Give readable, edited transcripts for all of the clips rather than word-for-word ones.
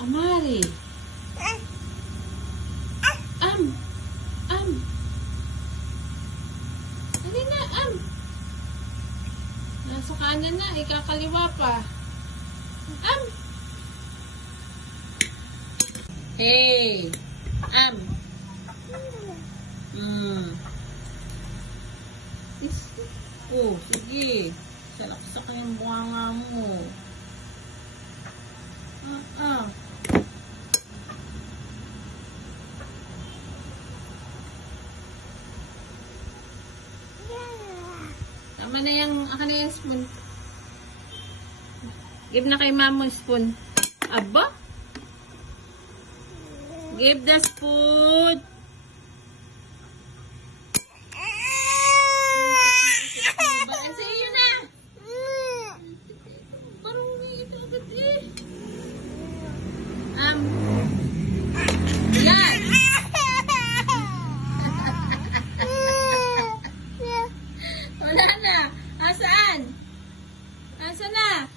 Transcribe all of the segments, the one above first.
Amari. Am. Halina, Nasa kanan na, ikakaliwa pa. Hey. Oh, sige. Salaksak yung bunganga mo. Tama na yung, aka na yung spoon. Give na kay mama yung spoon. Aba? Give the spoon. Sa iyo na. Parang umiit agad eh. Yan. Wala na. Asaan? Asaan na?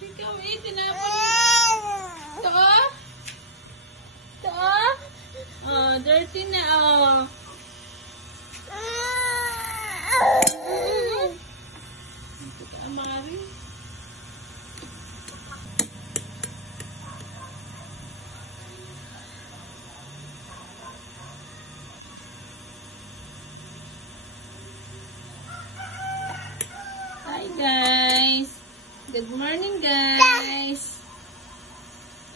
Ikaw eh, tinapon. Ito oh. Ito oh. Oh, dirty na oh. Ito ka, Amari. Hi guys. Good morning guys.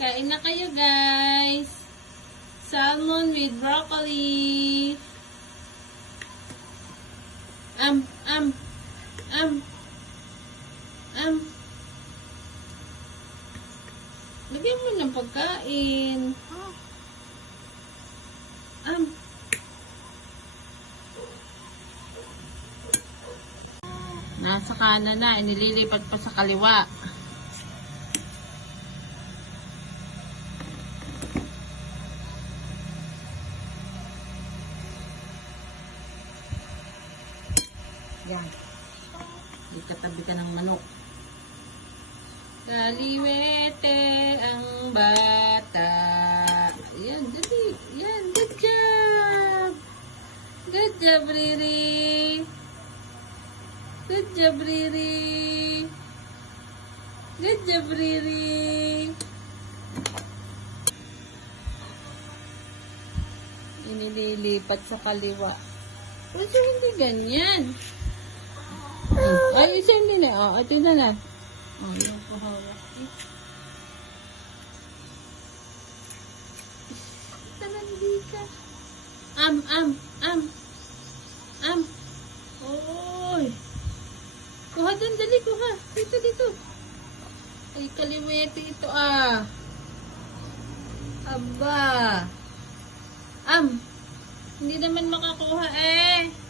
Kain na kayo guys. Salmon with broccoli. Lagyan mo ng pagkain. Nasa kanan na, inililipat pa sa kaliwa. Yan. Ikatabi ka ng manok. Kaliwete ang bata. Yan, dali. Yan, good job. Good job, Riri. Good job, Riri. Good job, Riri. Inililipat sa kaliwa. Pero hindi ganyan. Ay, isa hindi na. Oh, ito na lang. Oh, yung pahawak. Talandi ka. Oy. Kuha dun, dali, kuha. Dito, dito. Ay, kaliwete ito ah. Aba. Hindi naman makakuha eh.